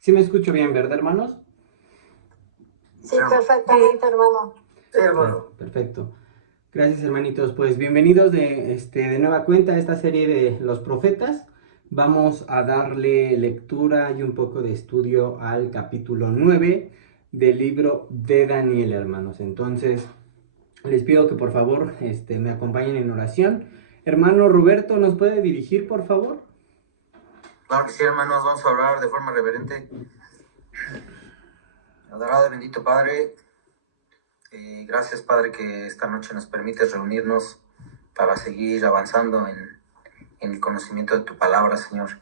Sí me escucho bien, ¿verdad, hermanos? Sí, perfectamente, hermano. Sí, Ok, hermano. perfecto. Gracias, hermanitos. Pues bienvenidos de nueva cuenta a esta serie de los profetas. Vamos a darle lectura y un poco de estudio al capítulo 9 del libro de Daniel, hermanos. Entonces, les pido que por favor me acompañen en oración. Hermano Roberto, ¿nos puede dirigir, por favor? Claro que sí, hermanos, vamos a hablar de forma reverente. Adorado y bendito Padre, gracias Padre que esta noche nos permites reunirnos para seguir avanzando en el conocimiento de tu palabra, Señor.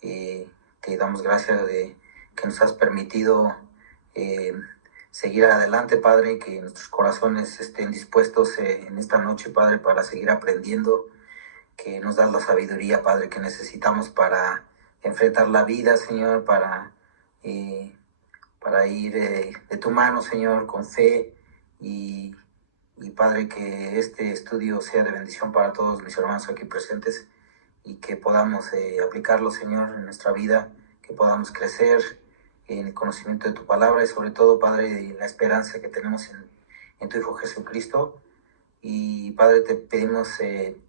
Te damos gracias de que nos has permitido eh, seguir adelante, Padre, que nuestros corazones estén dispuestos en esta noche, Padre, para seguir aprendiendo, que nos das la sabiduría, Padre, que necesitamos para enfrentar la vida, Señor, eh, para ir de tu mano, Señor, con fe y, y, Padre, que este estudio sea de bendición para todos mis hermanos aquí presentes y que podamos aplicarlo, Señor, en nuestra vida, que podamos crecer en el conocimiento de tu palabra y sobre todo, Padre, la esperanza que tenemos en tu Hijo Jesucristo. Y Padre, te pedimos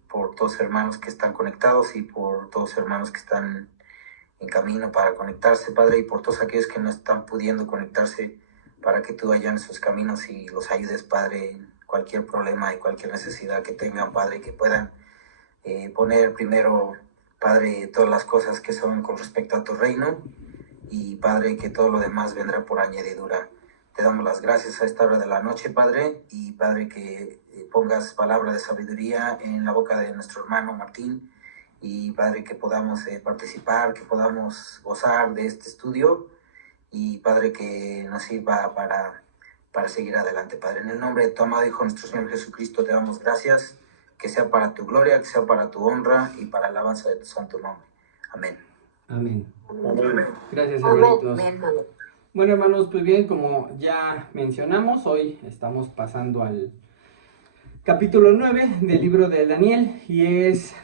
por todos los hermanos que están conectados y por todos los hermanos que están en camino para conectarse, Padre, y por todos aquellos que no están pudiendo conectarse, para que tú allanes sus caminos y los ayudes, Padre, en cualquier problema y cualquier necesidad que tengan, Padre, que puedan poner primero, Padre, todas las cosas que son con respecto a tu reino, y Padre, que todo lo demás vendrá por añadidura. Te damos las gracias a esta hora de la noche, Padre, y Padre, que pongas palabra de sabiduría en la boca de nuestro hermano Martín, y Padre, que podamos participar, que podamos gozar de este estudio, y Padre, que nos sirva para seguir adelante, Padre. En el nombre de tu amado Hijo, nuestro Señor Jesucristo, te damos gracias, que sea para tu gloria, que sea para tu honra y para la alabanza de tu santo nombre. Amén. Amén. Amén. Gracias, Amén. hermanitos. Bueno, hermanos, pues bien, como ya mencionamos, hoy estamos pasando al capítulo 9 del libro de Daniel y es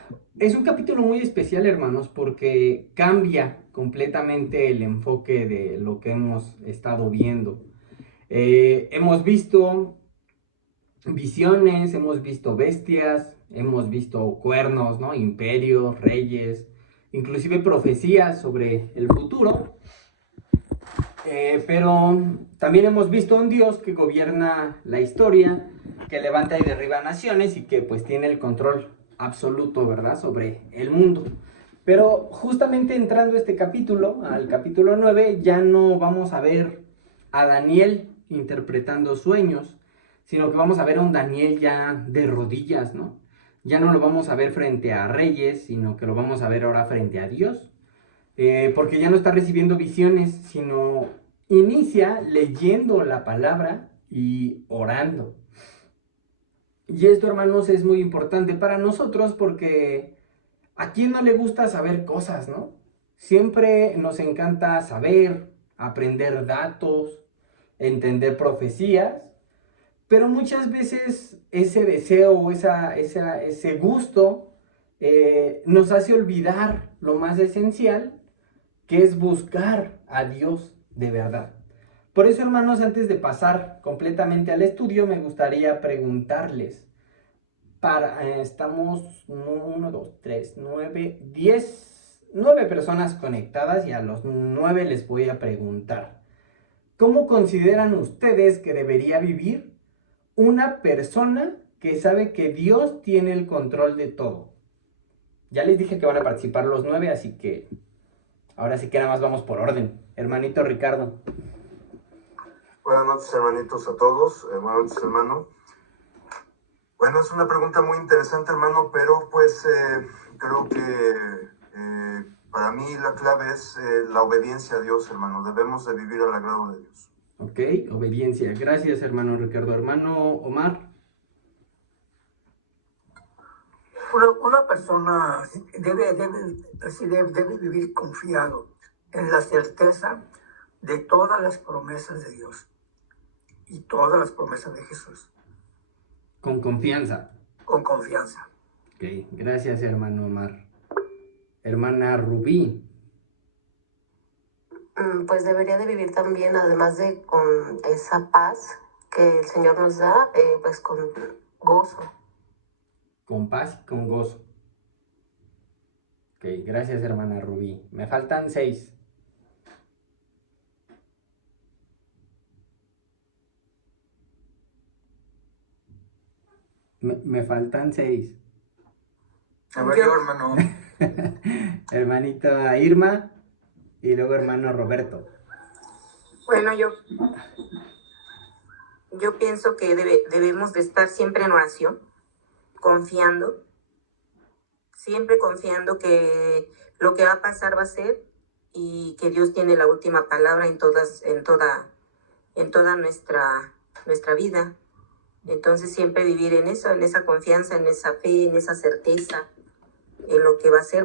un capítulo muy especial, hermanos, porque cambia completamente el enfoque de lo que hemos estado viendo. Hemos visto visiones, hemos visto bestias, hemos visto cuernos, ¿no? Imperios, reyes, inclusive profecías sobre el futuro. Pero también hemos visto a un Dios que gobierna la historia, que levanta y derriba naciones y que pues tiene el control absoluto, ¿verdad?, sobre el mundo. Pero justamente entrando a este capítulo, al capítulo 9, ya no vamos a ver a Daniel interpretando sueños, sino que vamos a ver a un Daniel ya de rodillas, ¿no? Ya no lo vamos a ver frente a reyes, sino que lo vamos a ver ahora frente a Dios. Porque ya no está recibiendo visiones, sino inicia leyendo la palabra y orando. Y esto, hermanos, es muy importante para nosotros porque a quién no le gusta saber cosas, ¿no? Siempre nos encanta saber, aprender datos, entender profecías, pero muchas veces ese deseo o ese gusto nos hace olvidar lo más esencial, que es buscar a Dios de verdad. Por eso, hermanos, antes de pasar completamente al estudio, me gustaría preguntarles, estamos 1, 2, 3, 9, 10, 9 personas conectadas y a los 9 les voy a preguntar, ¿cómo consideran ustedes que debería vivir una persona que sabe que Dios tiene el control de todo? Ya les dije que van a participar los 9, así que ahora sí que nada más vamos por orden. Hermanito Ricardo. Buenas noches, hermanitos, a todos. Buenas noches, hermano. Bueno, es una pregunta muy interesante, hermano, pero pues creo que para mí la clave es la obediencia a Dios, hermano. Debemos de vivir al agrado de Dios. Ok, obediencia. Gracias, hermano Ricardo. Hermano Omar. Una persona debe vivir confiado en la certeza de todas las promesas de Dios y todas las promesas de Jesús. Con confianza. Con confianza. Ok, gracias, hermano Omar. Hermana Rubí. pues debería de vivir también, además de con esa paz que el Señor nos da, pues con gozo. Con paz y con gozo. Ok, gracias hermana Rubí. Me faltan 6. Me faltan 6. A ver, yo, hermano. Hermanita Irma y luego hermano Roberto. Bueno, yo pienso que debemos de estar siempre en oración, confiando, siempre confiando que lo que va a pasar va a ser y que Dios tiene la última palabra en toda nuestra vida. Entonces siempre vivir en eso, en esa confianza, en esa fe, en esa certeza, en lo que va a ser,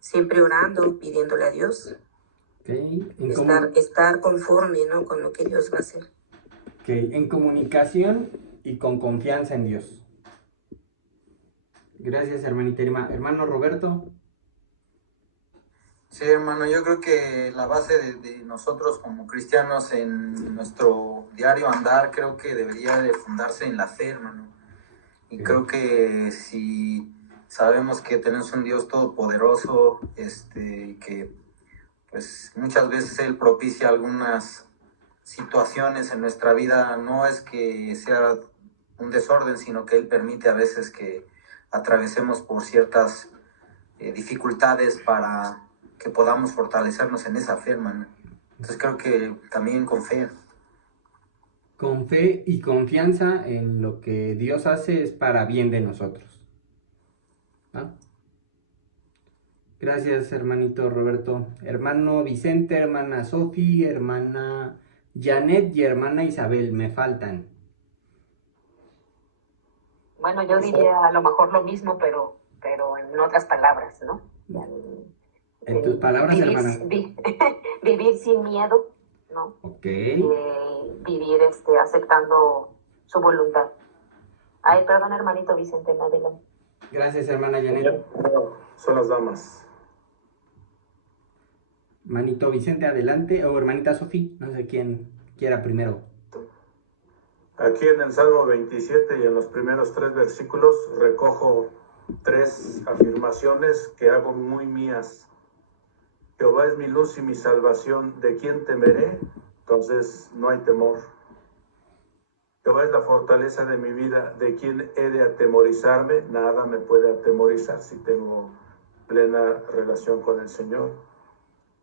siempre orando, pidiéndole a Dios. Okay. Estar conforme, ¿no?, con lo que Dios va a hacer. Okay. En comunicación y con confianza en Dios. Gracias, hermanita Irma. Hermano Roberto. Sí, hermano, yo creo que la base de nosotros como cristianos en nuestro diario andar, creo que debería de fundarse en la fe, hermano. Y Sí. creo que si sabemos que tenemos un Dios todopoderoso, que pues muchas veces Él propicia algunas situaciones en nuestra vida, no es que sea un desorden, sino que Él permite a veces que atravesemos por ciertas dificultades para que podamos fortalecernos en esa fe, hermano. Entonces creo que también con fe. Con fe y confianza en lo que Dios hace es para bien de nosotros. ¿Ah? Gracias, hermanito Roberto. Hermano Vicente, hermana Sofi, hermana Janet y hermana Isabel, me faltan. Bueno, yo diría a lo mejor lo mismo, pero en otras palabras, ¿no? En tus palabras, hermana. Vivir sin miedo, ¿no? Ok. Vivir aceptando su voluntad. Ay, perdón, hermanito Vicente, adelante. Gracias, hermana Janet. Son las damas. Hermanito Vicente, adelante. O hermanita Sofi, no sé quién quiera primero. Aquí en el Salmo 27 y en los primeros 3 versículos recojo 3 afirmaciones que hago muy mías. Jehová es mi luz y mi salvación, ¿de quién temeré? Entonces no hay temor. Jehová es la fortaleza de mi vida, ¿de quién he de atemorizarme? Nada me puede atemorizar si tengo plena relación con el Señor.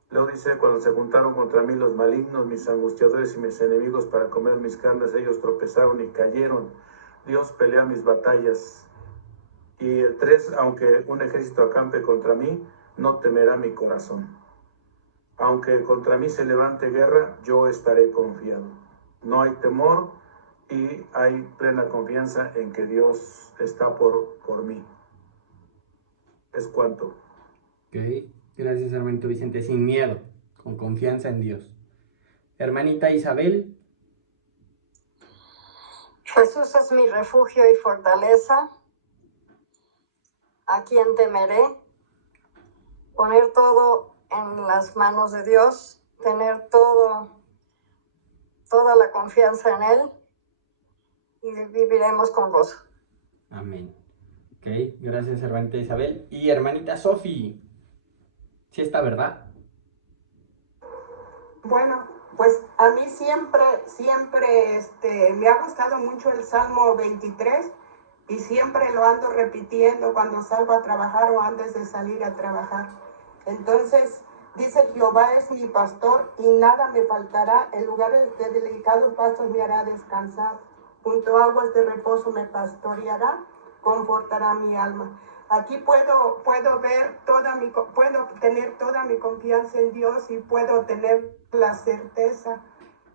Luego dice, cuando se juntaron contra mí los malignos, mis angustiadores y mis enemigos para comer mis carnes, ellos tropezaron y cayeron. Dios pelea mis batallas. Y el 3, aunque un ejército acampe contra mí, no temerá mi corazón. Aunque contra mí se levante guerra, yo estaré confiado. No hay temor y hay plena confianza en que Dios está por mí. Es cuanto. Ok. Gracias, hermanito Vicente. Sin miedo, con confianza en Dios. Hermanita Isabel. Jesús es mi refugio y fortaleza. ¿A quién temeré? Poner todo en las manos de Dios, tener toda la confianza en Él y viviremos con gozo. Amén. Ok, gracias, hermanita Isabel. Y hermanita Sofi. ¿Sí está, verdad? Bueno, pues a mí siempre me ha gustado mucho el Salmo 23 y siempre lo ando repitiendo cuando salgo a trabajar o antes de salir a trabajar. Entonces, dice, Jehová es mi pastor y nada me faltará, en lugares de delicados pastos me hará descansar, junto a aguas de reposo me pastoreará, confortará mi alma. Aquí puedo ver puedo tener toda mi confianza en Dios y puedo tener la certeza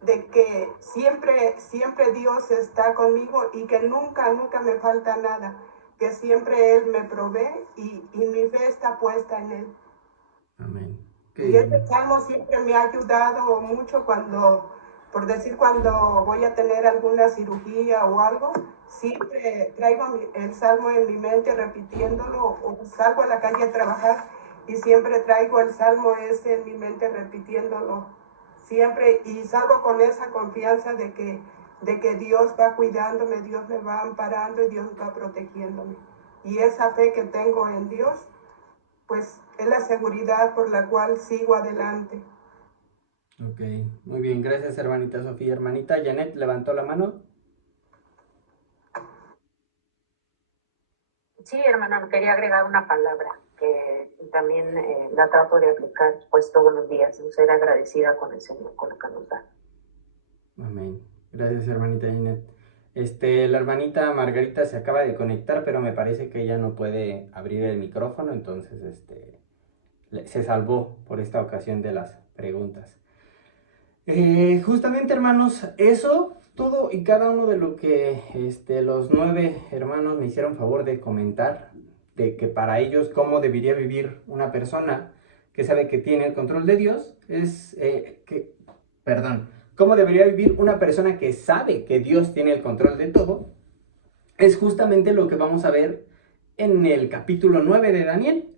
de que siempre Dios está conmigo y que nunca me falta nada, que siempre Él me provee y mi fe está puesta en Él. Amén. Y este salmo siempre me ha ayudado mucho cuando voy a tener alguna cirugía o algo, siempre traigo el salmo en mi mente repitiéndolo o salgo a la calle a trabajar y siempre traigo el salmo ese en mi mente repitiéndolo siempre y salgo con esa confianza de que Dios va cuidándome, Dios me va amparando y Dios va protegiéndome. Y esa fe que tengo en Dios, pues es la seguridad por la cual sigo adelante. Ok, muy bien, gracias hermanita Sofía. Hermanita Janet levantó la mano. Sí, hermana, quería agregar una palabra que también la trato de aplicar pues todos los días, ser agradecida con el Señor, con lo que nos da. Amén. Gracias hermanita Janet. La hermanita Margarita se acaba de conectar, pero me parece que ella no puede abrir el micrófono, entonces se salvó por esta ocasión de las preguntas. Justamente hermanos, eso, todo y cada uno de lo que los 9 hermanos me hicieron favor de comentar, de que para ellos cómo debería vivir una persona que sabe que tiene el control de Dios, cómo debería vivir una persona que sabe que Dios tiene el control de todo, es justamente lo que vamos a ver en el capítulo 9 de Daniel.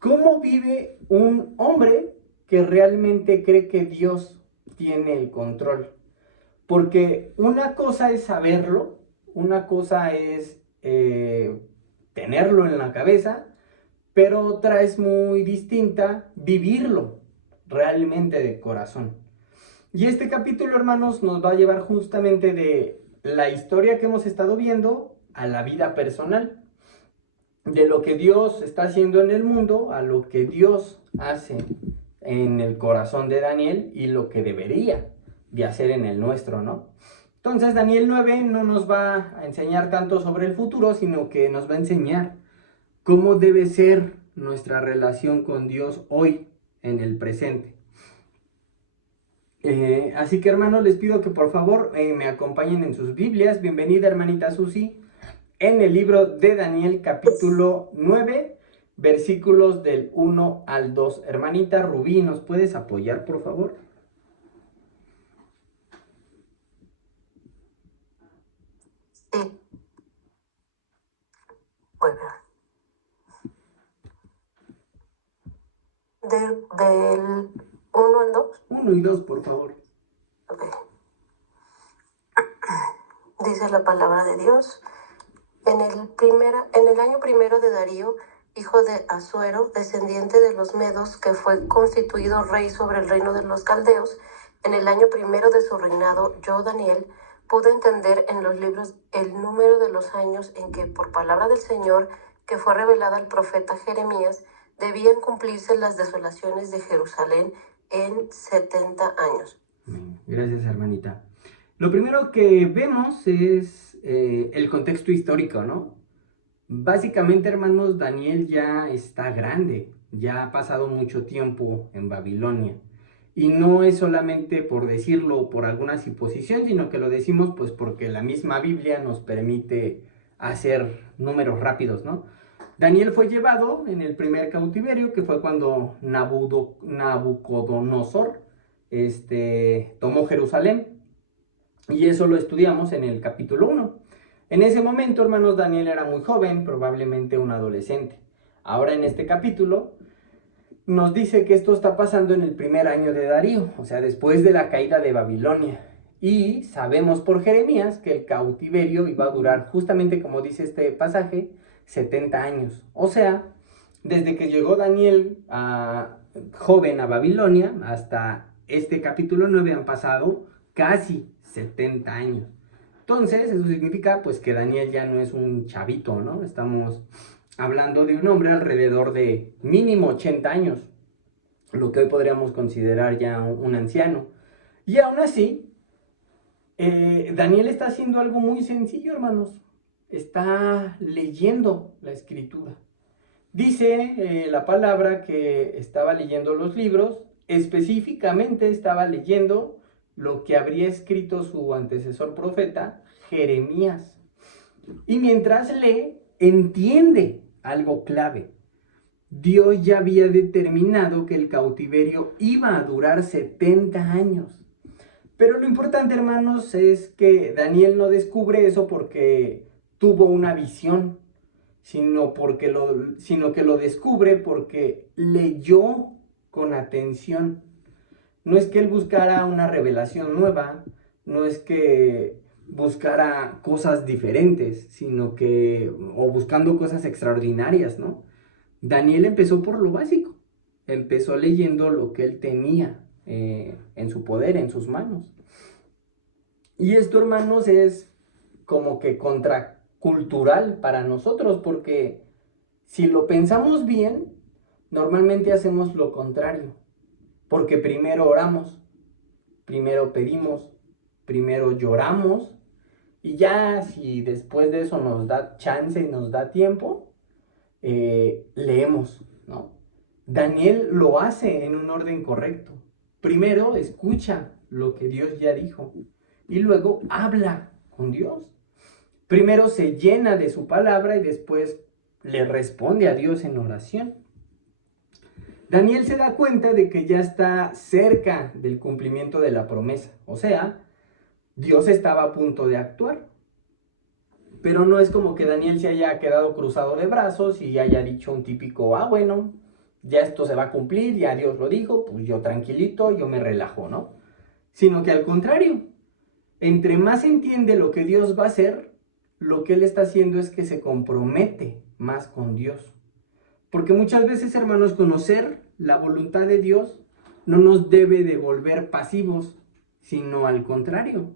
¿Cómo vive un hombre que realmente cree que Dios tiene el control? Porque una cosa es saberlo, una cosa es tenerlo en la cabeza, pero otra es muy distinta vivirlo realmente de corazón. Y este capítulo, hermanos, nos va a llevar justamente de la historia que hemos estado viendo a la vida personal. De lo que Dios está haciendo en el mundo a lo que Dios hace en el corazón de Daniel y lo que debería de hacer en el nuestro, ¿no? Entonces Daniel 9 no nos va a enseñar tanto sobre el futuro, sino que nos va a enseñar cómo debe ser nuestra relación con Dios hoy, en el presente. Así que hermanos, les pido que por favor me acompañen en sus Biblias. Bienvenida hermanita Susi, en el libro de Daniel capítulo 9, versículos del 1 al 2. Hermanita Rubí, ¿nos puedes apoyar por favor? Sí. Bueno. Del 1 al 2. 1 y 2, por favor. Ok. Dice la palabra de Dios. En el año primero de Darío, hijo de Asuero, descendiente de los Medos, que fue constituido rey sobre el reino de los Caldeos, en el año primero de su reinado, yo, Daniel, pude entender en los libros el número de los años en que, por palabra del Señor, que fue revelada al profeta Jeremías, debían cumplirse las desolaciones de Jerusalén en 70 años. Gracias, hermanita. Lo primero que vemos es el contexto histórico, ¿no? Básicamente, hermanos, Daniel ya está grande, ya ha pasado mucho tiempo en Babilonia. Y no es solamente por decirlo por alguna suposición, sino que lo decimos pues porque la misma Biblia nos permite hacer números rápidos, ¿no? Daniel fue llevado en el primer cautiverio, que fue cuando Nabucodonosor tomó Jerusalén. Y eso lo estudiamos en el capítulo 1. En ese momento, hermanos, Daniel era muy joven, probablemente un adolescente. Ahora en este capítulo nos dice que esto está pasando en el primer año de Darío, o sea, después de la caída de Babilonia. Y sabemos por Jeremías que el cautiverio iba a durar, justamente como dice este pasaje, 70 años. O sea, desde que llegó Daniel joven a Babilonia hasta este capítulo 9 han pasado casi 70 años. Entonces, eso significa pues que Daniel ya no es un chavito, ¿no? Estamos hablando de un hombre alrededor de mínimo 80 años, lo que hoy podríamos considerar ya un anciano. Y aún así, Daniel está haciendo algo muy sencillo, hermanos. Está leyendo la escritura. Dice la palabra que estaba leyendo los libros, específicamente estaba leyendo lo que habría escrito su antecesor profeta, Jeremías. Y mientras lee, entiende algo clave. Dios ya había determinado que el cautiverio iba a durar 70 años. Pero lo importante, hermanos, es que Daniel no descubre eso porque tuvo una visión, sino que lo descubre porque leyó con atención. No es que él buscara una revelación nueva, no es que buscara cosas diferentes, o buscando cosas extraordinarias, ¿no? Daniel empezó por lo básico, empezó leyendo lo que él tenía en su poder, en sus manos. Y esto, hermanos, es como que contracultural para nosotros, porque si lo pensamos bien, normalmente hacemos lo contrario, porque primero oramos, primero pedimos, primero lloramos, y ya si después de eso nos da chance y nos da tiempo, leemos, ¿no? Daniel lo hace en un orden correcto. Primero escucha lo que Dios ya dijo y luego habla con Dios. Primero se llena de su palabra y después le responde a Dios en oración. Daniel se da cuenta de que ya está cerca del cumplimiento de la promesa, o sea, Dios estaba a punto de actuar. Pero no es como que Daniel se haya quedado cruzado de brazos y haya dicho un típico, bueno, ya esto se va a cumplir, ya Dios lo dijo, pues yo tranquilito, yo me relajo, ¿no? Sino que al contrario, entre más entiende lo que Dios va a hacer, lo que él está haciendo es que se compromete más con Dios. Porque muchas veces, hermanos, conocer la voluntad de Dios no nos debe de volver pasivos, sino al contrario,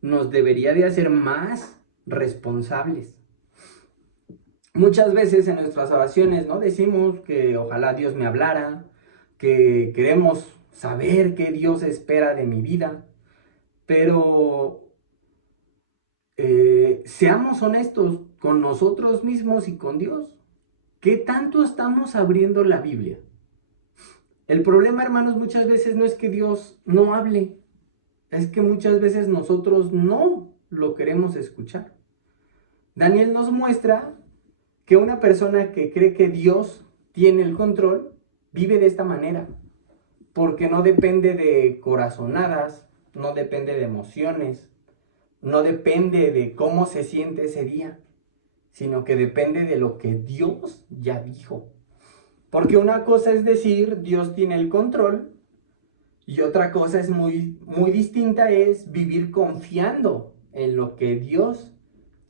nos debería de hacer más responsables. Muchas veces en nuestras oraciones, ¿no? Decimos que ojalá Dios me hablara, que queremos saber qué Dios espera de mi vida, pero seamos honestos con nosotros mismos y con Dios. ¿Qué tanto estamos abriendo la Biblia? El problema, hermanos, muchas veces no es que Dios no hable, es que muchas veces nosotros no lo queremos escuchar. Daniel nos muestra que una persona que cree que Dios tiene el control vive de esta manera, porque no depende de corazonadas, no depende de emociones, no depende de cómo se siente ese día, sino que depende de lo que Dios ya dijo. Porque una cosa es decir, Dios tiene el control, y otra cosa es muy distinta, es vivir confiando en lo que Dios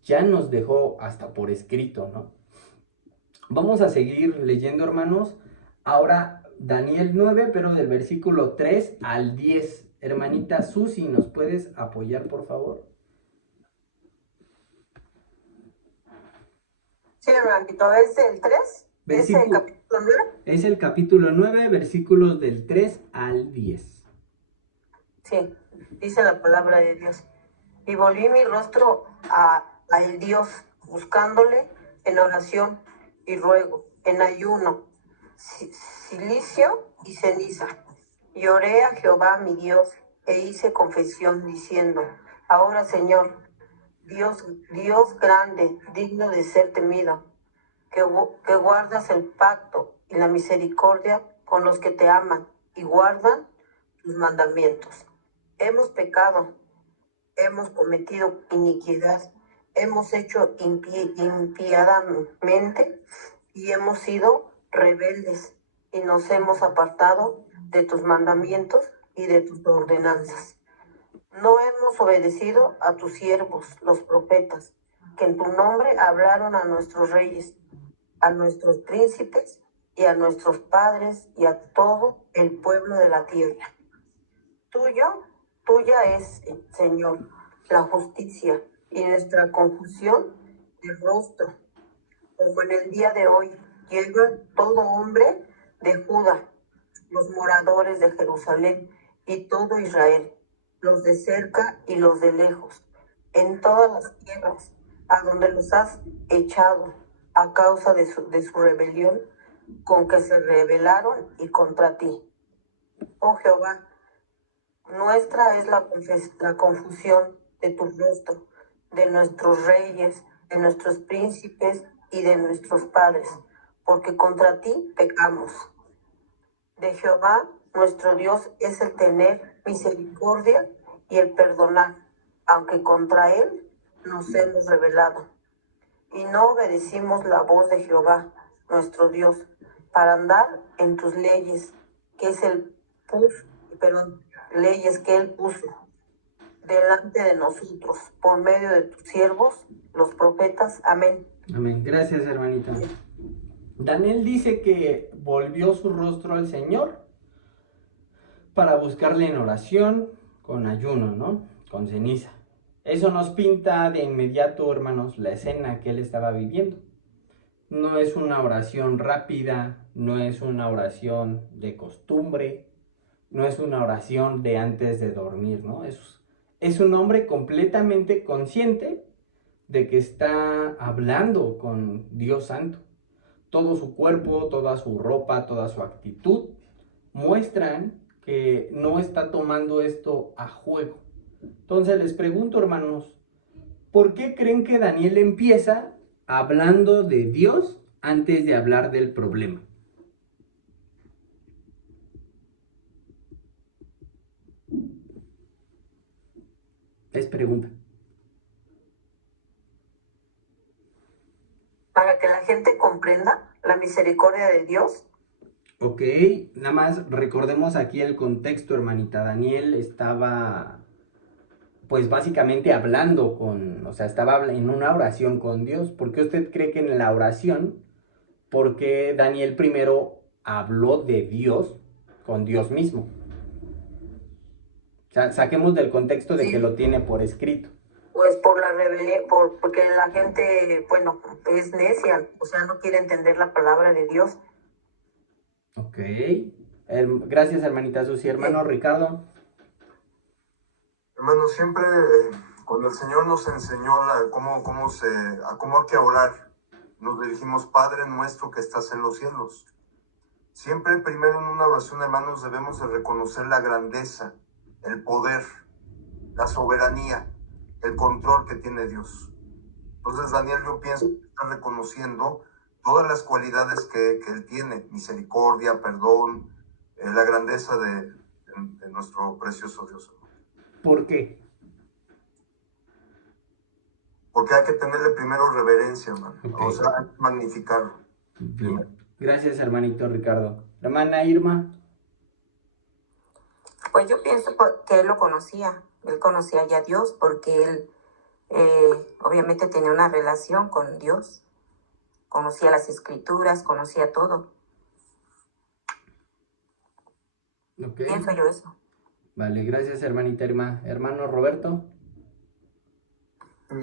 ya nos dejó hasta por escrito, ¿no? Vamos a seguir leyendo, hermanos. Ahora Daniel 9, pero del versículo 3 al 10. Hermanita Susi, ¿nos puedes apoyar, por favor? Sí, hermanito, ¿es el 3? ¿Es el capítulo 9? Es el capítulo 9, versículos del 3 al 10. Sí, dice la palabra de Dios. Y volví mi rostro al Dios, buscándole en oración y ruego, en ayuno, silicio y ceniza. Y oré a Jehová mi Dios, e hice confesión diciendo, ahora Señor, Dios grande, digno de ser temido, que guardas el pacto y la misericordia con los que te aman y guardan tus mandamientos. Hemos pecado, hemos cometido iniquidad, hemos hecho impiadamente y hemos sido rebeldes y nos hemos apartado de tus mandamientos y de tus ordenanzas. No hemos obedecido a tus siervos, los profetas, que en tu nombre hablaron a nuestros reyes, a nuestros príncipes y a nuestros padres y a todo el pueblo de la tierra. Tuya es, Señor, la justicia y nuestra confusión de rostro, como en el día de hoy llega todo hombre de Judá, los moradores de Jerusalén y todo Israel, los de cerca y los de lejos, en todas las tierras a donde los has echado a causa de su rebelión, con que se rebelaron y contra ti. Oh Jehová, nuestra es la confusión de tu rostro, de nuestros reyes, de nuestros príncipes y de nuestros padres, porque contra ti pecamos. De Jehová, nuestro Dios, es el tener misericordia y el perdonar, aunque contra él nos hemos rebelado. y no obedecimos la voz de Jehová, nuestro Dios, para andar en tus leyes, que es el puso, leyes que él puso delante de nosotros, por medio de tus siervos, los profetas. Amén. Amén. Gracias, hermanita. Daniel dice que volvió su rostro al Señor para buscarle en oración, con ayuno, ¿no? Con ceniza. Eso nos pinta de inmediato, hermanos, la escena que él estaba viviendo. No es una oración rápida, no es una oración de costumbre, no es una oración de antes de dormir, ¿no? Es un hombre completamente consciente de que está hablando con Dios Santo. Todo su cuerpo, toda su ropa, toda su actitud muestran que no está tomando esto a juego. Entonces les pregunto, hermanos, ¿por qué creen que Daniel empieza hablando de Dios antes de hablar del problema? Es pregunta. Para que la gente comprenda la misericordia de Dios. Ok, nada más recordemos aquí el contexto, hermanita. Daniel estaba, pues básicamente hablando estaba en una oración con Dios. ¿Por qué usted cree que en la oración, porque Daniel primero habló de Dios con Dios mismo? O sea, saquemos del contexto de que lo tiene por escrito. Pues por la rebelión, porque la gente, bueno, es necia, o sea, no quiere entender la palabra de Dios. Ok. Gracias, hermanita Susi. Hermano Ricardo. Hermano, siempre cuando el Señor nos enseñó cómo hay que orar, nos dirigimos: Padre nuestro que estás en los cielos. Siempre primero en una oración, hermanos, debemos de reconocer la grandeza, el poder, la soberanía, el control que tiene Dios. Entonces Daniel, yo pienso que está reconociendo todas las cualidades que él tiene: misericordia, perdón, la grandeza de nuestro precioso Dios. ¿Por qué? Porque hay que tenerle primero reverencia, hermano. Okay. O sea, hay que magnificarlo. Bien. Gracias, hermanito Ricardo. Hermana Irma. Pues yo pienso que él lo conocía. Él conocía ya a Dios porque él obviamente tenía una relación con Dios. Conocía las escrituras, conocía todo. Okay. Pienso yo eso. Vale, gracias, hermanita Irma. Hermano Roberto.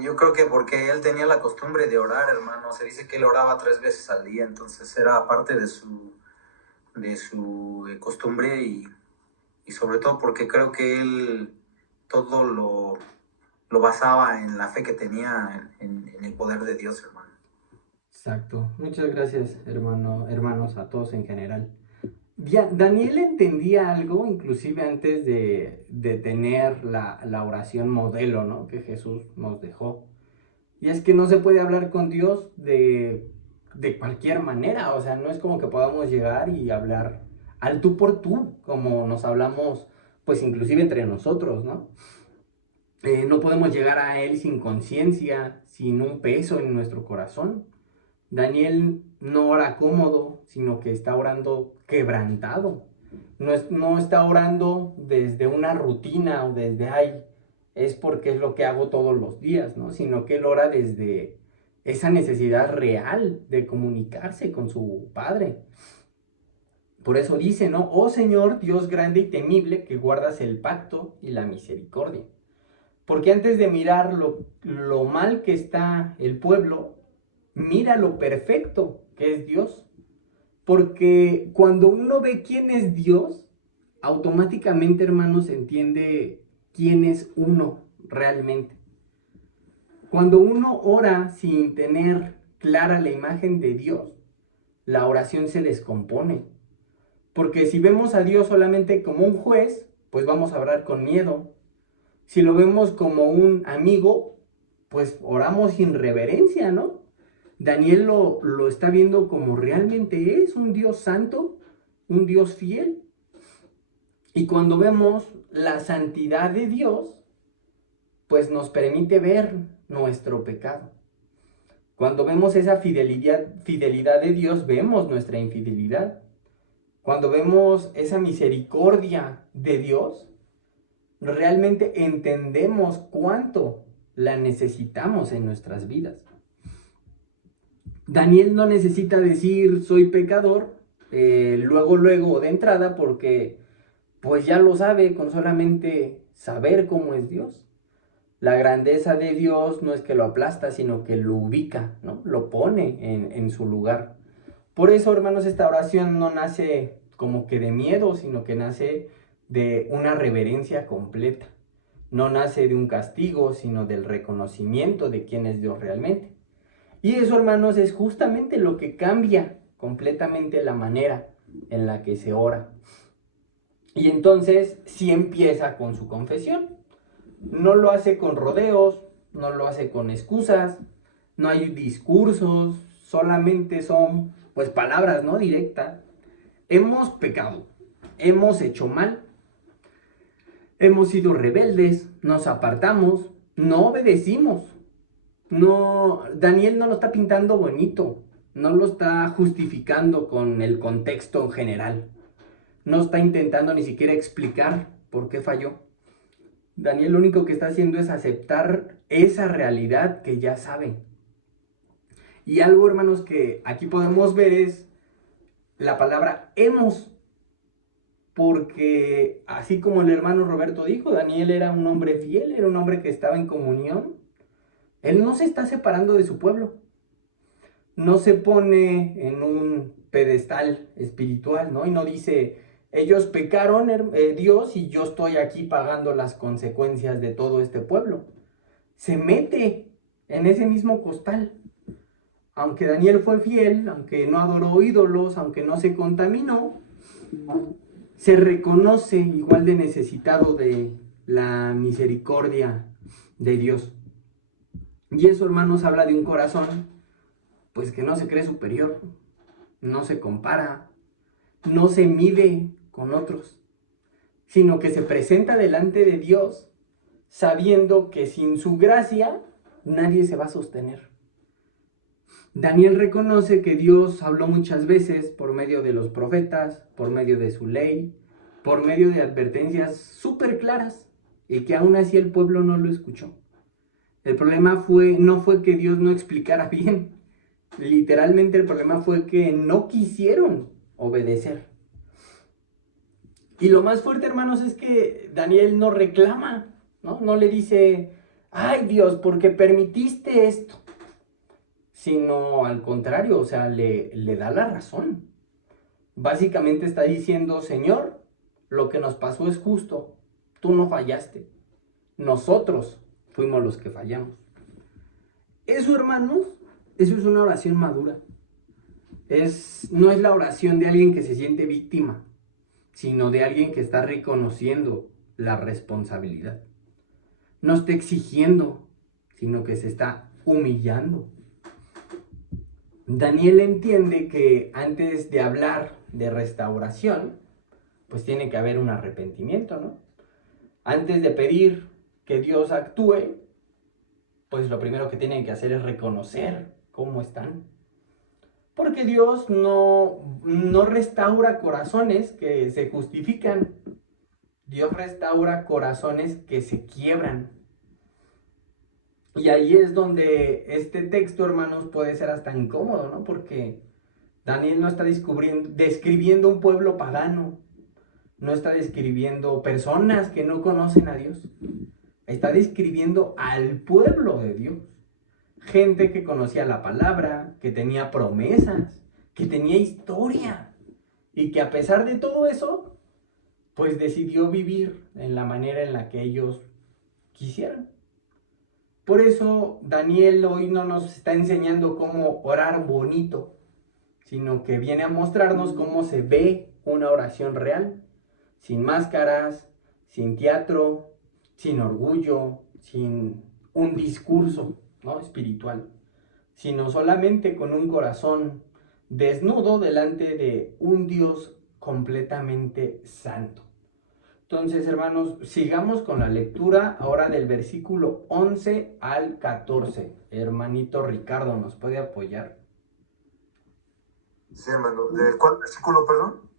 Yo creo que porque él tenía la costumbre de orar, hermano. Se dice que él oraba 3 veces al día, entonces era parte de su costumbre y sobre todo porque creo que él todo lo basaba en la fe que tenía en el poder de Dios, hermano. Exacto. Muchas gracias, hermanos, a todos en general. Daniel entendía algo, inclusive antes de tener la oración modelo, ¿no?, que Jesús nos dejó. Y es que no se puede hablar con Dios de cualquier manera. O sea, no es como que podamos llegar y hablar al tú por tú, como nos hablamos, pues inclusive entre nosotros, ¿no? No podemos llegar a Él sin conciencia, sin un peso en nuestro corazón. Daniel no ora cómodo, sino que está orando quebrantado. No está orando desde una rutina o desde, es porque es lo que hago todos los días, ¿no? Sino que él ora desde esa necesidad real de comunicarse con su Padre. Por eso dice, ¿no? Oh Señor, Dios grande y temible, que guardas el pacto y la misericordia. Porque antes de mirar lo mal que está el pueblo, mira lo perfecto que es Dios. Porque cuando uno ve quién es Dios, automáticamente, hermanos, entiende quién es uno realmente. Cuando uno ora sin tener clara la imagen de Dios, la oración se descompone. Porque si vemos a Dios solamente como un juez, pues vamos a orar con miedo. Si lo vemos como un amigo, pues oramos sin reverencia, ¿no? Daniel lo está viendo como realmente es, un Dios santo, un Dios fiel. Y cuando vemos la santidad de Dios, pues nos permite ver nuestro pecado. Cuando vemos esa fidelidad de Dios, vemos nuestra infidelidad. Cuando vemos esa misericordia de Dios, realmente entendemos cuánto la necesitamos en nuestras vidas. Daniel no necesita decir soy pecador, luego de entrada, porque pues ya lo sabe con solamente saber cómo es Dios. La grandeza de Dios no es que lo aplasta, sino que lo ubica, ¿no? Lo pone en su lugar. Por eso, hermanos, esta oración no nace como que de miedo, sino que nace de una reverencia completa. No nace de un castigo, sino del reconocimiento de quién es Dios realmente. Y eso, hermanos, es justamente lo que cambia completamente la manera en la que se ora. Y entonces sí empieza con su confesión. No lo hace con rodeos, no lo hace con excusas, no hay discursos, solamente son pues palabras, ¿no? Directas. Hemos pecado, hemos hecho mal, hemos sido rebeldes, nos apartamos, no obedecimos. No, Daniel no lo está pintando bonito, no lo está justificando con el contexto en general. No está intentando ni siquiera explicar por qué falló. Daniel lo único que está haciendo es aceptar esa realidad que ya sabe. Y algo, hermanos, que aquí podemos ver es la palabra hemos. Porque así como el hermano Roberto dijo, Daniel era un hombre fiel, era un hombre que estaba en comunión. Él no se está separando de su pueblo. No se pone en un pedestal espiritual, ¿no? Y no dice, ellos pecaron, Dios, y yo estoy aquí pagando las consecuencias de todo este pueblo. Se mete en ese mismo costal. Aunque Daniel fue fiel, aunque no adoró ídolos, aunque no se contaminó, se reconoce igual de necesitado de la misericordia de Dios. Y eso, hermanos, habla de un corazón, pues que no se cree superior, no se compara, no se mide con otros, sino que se presenta delante de Dios sabiendo que sin su gracia nadie se va a sostener. Daniel reconoce que Dios habló muchas veces por medio de los profetas, por medio de su ley, por medio de advertencias súper claras, y que aún así el pueblo no lo escuchó. El problema no fue que Dios no explicara bien. Literalmente el problema fue que no quisieron obedecer. Y lo más fuerte, hermanos, es que Daniel no reclama, ¿no? No le dice, ay Dios, ¿por qué permitiste esto? Sino al contrario, o sea, le da la razón. Básicamente está diciendo, Señor, lo que nos pasó es justo, tú no fallaste, nosotros fuimos los que fallamos. Eso, hermanos, eso es una oración madura. No es la oración de alguien que se siente víctima, sino de alguien que está reconociendo la responsabilidad. No está exigiendo, sino que se está humillando. Daniel entiende que antes de hablar de restauración, pues tiene que haber un arrepentimiento, ¿no? Antes de pedir que Dios actúe, pues lo primero que tienen que hacer es reconocer cómo están. Porque Dios no restaura corazones que se justifican. Dios restaura corazones que se quiebran. Y ahí es donde este texto, hermanos, puede ser hasta incómodo, ¿no? Porque Daniel no está describiendo un pueblo pagano. No está describiendo personas que no conocen a Dios. Está describiendo al pueblo de Dios. Gente que conocía la palabra, que tenía promesas, que tenía historia. Y que a pesar de todo eso, pues decidió vivir en la manera en la que ellos quisieran. Por eso Daniel hoy no nos está enseñando cómo orar bonito, sino que viene a mostrarnos cómo se ve una oración real, sin máscaras, sin teatro, sin orgullo, sin un discurso, ¿no?, espiritual, sino solamente con un corazón desnudo delante de un Dios completamente santo. Entonces, hermanos, sigamos con la lectura ahora del versículo 11 al 14. Hermanito Ricardo, ¿nos puede apoyar? Sí, hermano. ¿De cuál versículo, perdón?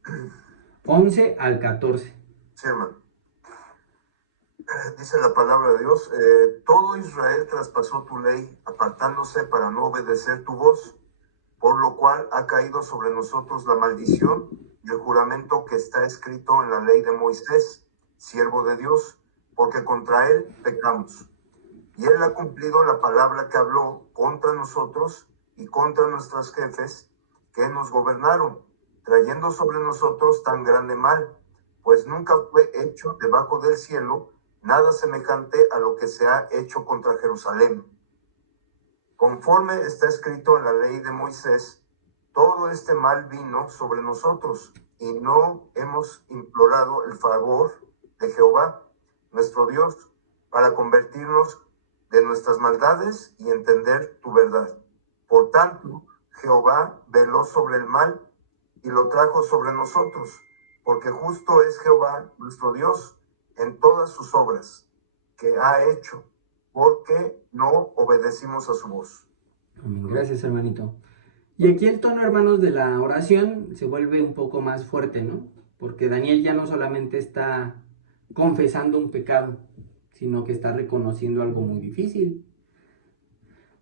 11 al 14. Sí, hermano. Dice la palabra de Dios, todo Israel traspasó tu ley, apartándose para no obedecer tu voz, por lo cual ha caído sobre nosotros la maldición y el juramento que está escrito en la ley de Moisés, siervo de Dios, porque contra él pecamos. Y él ha cumplido la palabra que habló contra nosotros y contra nuestros jefes que nos gobernaron, trayendo sobre nosotros tan grande mal, pues nunca fue hecho debajo del cielo nada semejante a lo que se ha hecho contra Jerusalén. Conforme está escrito en la ley de Moisés, todo este mal vino sobre nosotros y no hemos implorado el favor de Jehová, nuestro Dios, para convertirnos de nuestras maldades y entender tu verdad. Por tanto, Jehová veló sobre el mal y lo trajo sobre nosotros, porque justo es Jehová, nuestro Dios, en todas sus obras que ha hecho, porque no obedecimos a su voz. Amén. Gracias, hermanito. Y aquí el tono, hermanos, de la oración se vuelve un poco más fuerte, ¿no? Porque Daniel ya no solamente está confesando un pecado, sino que está reconociendo algo muy difícil.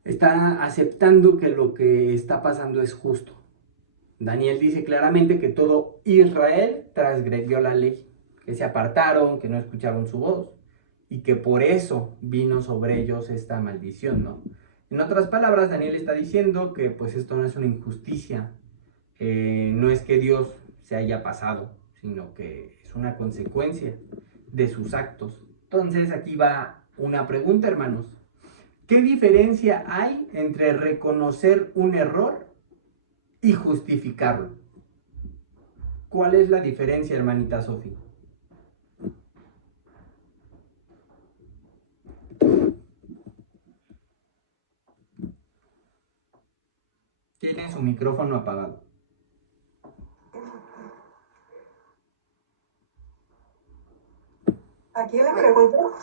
Está aceptando que lo que está pasando es justo. Daniel dice claramente que todo Israel transgredió la ley, que se apartaron, que no escucharon su voz y que por eso vino sobre ellos esta maldición, ¿no? En otras palabras, Daniel está diciendo que pues esto no es una injusticia, no es que Dios se haya pasado, sino que es una consecuencia de sus actos. Entonces aquí va una pregunta, hermanos. ¿Qué diferencia hay entre reconocer un error y justificarlo? ¿Cuál es la diferencia, hermanita Sofía? Tiene su micrófono apagado. ¿A quién le pregunto?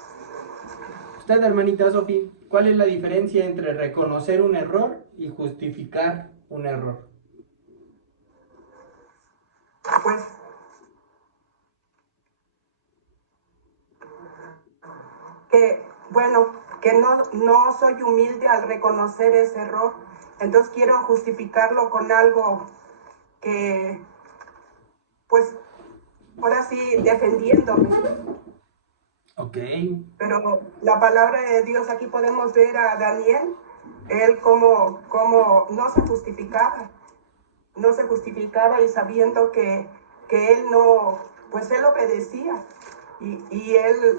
Usted, hermanita Sofía, ¿cuál es la diferencia entre reconocer un error y justificar un error? Pues, que no soy humilde al reconocer ese error. Entonces quiero justificarlo con algo que, pues, ahora sí, defendiéndome. Ok. Pero la palabra de Dios, aquí podemos ver a Daniel, él como no se justificaba y sabiendo que él no, pues él obedecía y él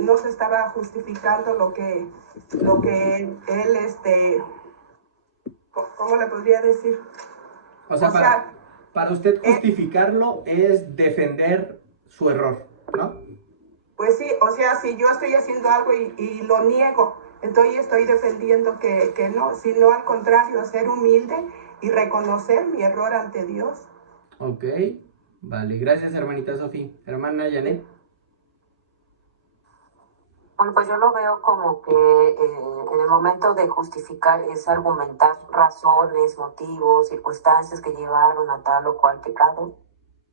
no se estaba justificando lo que él ¿cómo le podría decir? O sea, para usted justificarlo es defender su error, ¿no? Pues sí, o sea, si yo estoy haciendo algo y lo niego, entonces estoy defendiendo que no, sino al contrario, ser humilde y reconocer mi error ante Dios. Ok, vale, gracias, hermanita Sofía. Hermana Janet. Bueno, pues yo lo veo como que en el momento de justificar es argumentar razones, motivos, circunstancias que llevaron a tal o cual pecado.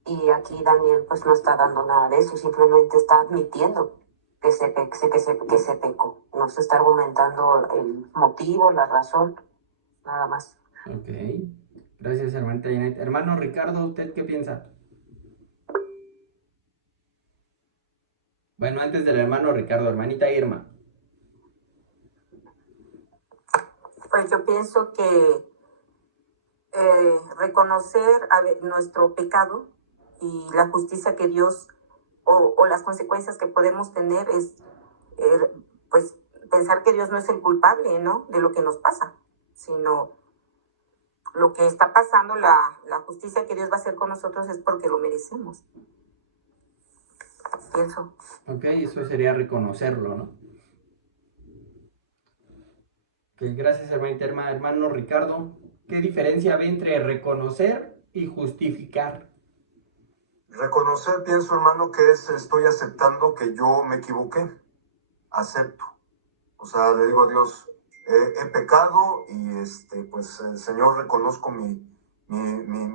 Y aquí Daniel pues no está dando nada de eso, simplemente está admitiendo que se pecó. No se está argumentando el motivo, la razón, nada más. Ok, gracias, hermanita Janet. Hermano Ricardo, ¿usted qué piensa? Bueno, antes del hermano Ricardo, hermanita Irma. Pues yo pienso que reconocer nuestro pecado y la justicia que Dios o las consecuencias que podemos tener es pues pensar que Dios no es el culpable, ¿no? De lo que nos pasa, sino lo que está pasando, la justicia que Dios va a hacer con nosotros es porque lo merecemos. Pienso. Ok, eso sería reconocerlo, ¿no? Ok, gracias, hermanita Irma. Hermano Ricardo, ¿qué diferencia ve entre reconocer y justificar? Reconocer, pienso, hermano, que estoy aceptando que yo me equivoqué. Acepto. O sea, le digo a Dios, he pecado y pues, Señor, reconozco mi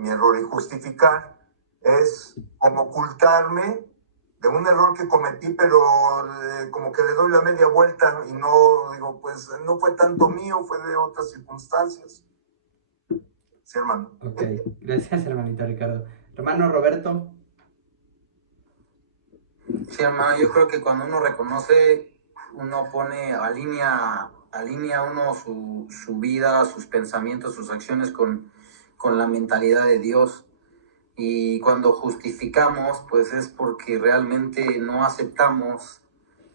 error. Y justificar es como ocultarme de un error que cometí, pero como que le doy la media vuelta y no digo, pues no fue tanto mío, fue de otras circunstancias. Sí, hermano. Ok, gracias, hermanito Ricardo. Hermano Roberto. Sí, hermano, yo creo que cuando uno reconoce, uno alinea uno su vida, sus pensamientos, sus acciones con la mentalidad de Dios. Y cuando justificamos, pues es porque realmente no aceptamos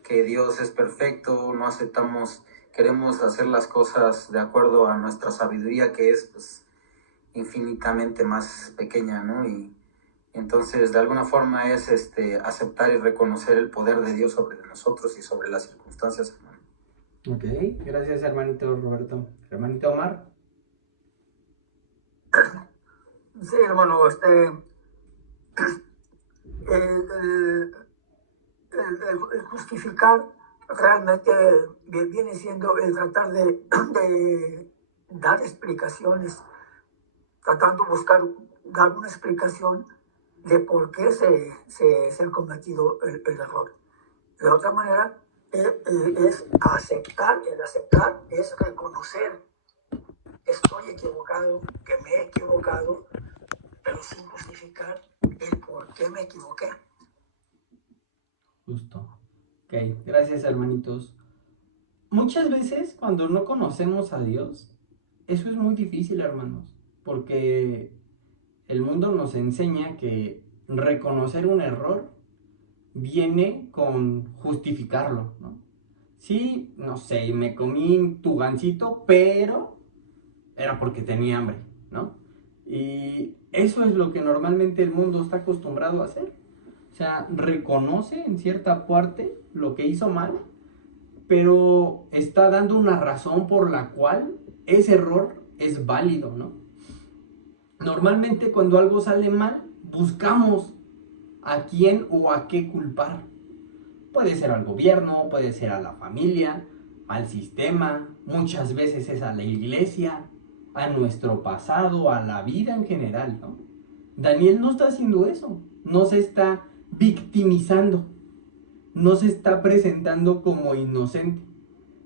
que Dios es perfecto, no aceptamos, queremos hacer las cosas de acuerdo a nuestra sabiduría, que es pues, infinitamente más pequeña, ¿no? Y entonces, de alguna forma es aceptar y reconocer el poder de Dios sobre nosotros y sobre las circunstancias, hermano. Ok, gracias, hermanito Roberto. Hermanito Omar. Sí, hermano, el justificar realmente viene siendo el tratar de dar explicaciones, tratando de buscar, dar una explicación de por qué se ha cometido el error. De otra manera, es aceptar, y el aceptar es reconocer que estoy equivocado, que me he equivocado, pero sin justificar el por qué me equivoqué. Justo. Ok, gracias, hermanitos. Muchas veces cuando no conocemos a Dios, eso es muy difícil, hermanos, porque el mundo nos enseña que reconocer un error viene con justificarlo, ¿no? Sí, no sé, me comí tu gansito, pero era porque tenía hambre, ¿no? Y eso es lo que normalmente el mundo está acostumbrado a hacer. O sea, reconoce en cierta parte lo que hizo mal, pero está dando una razón por la cual ese error es válido, ¿no? Normalmente cuando algo sale mal, buscamos a quién o a qué culpar. Puede ser al gobierno, puede ser a la familia, al sistema, muchas veces es a la iglesia, a nuestro pasado, a la vida en general, ¿no? Daniel no está haciendo eso, no se está victimizando, no se está presentando como inocente.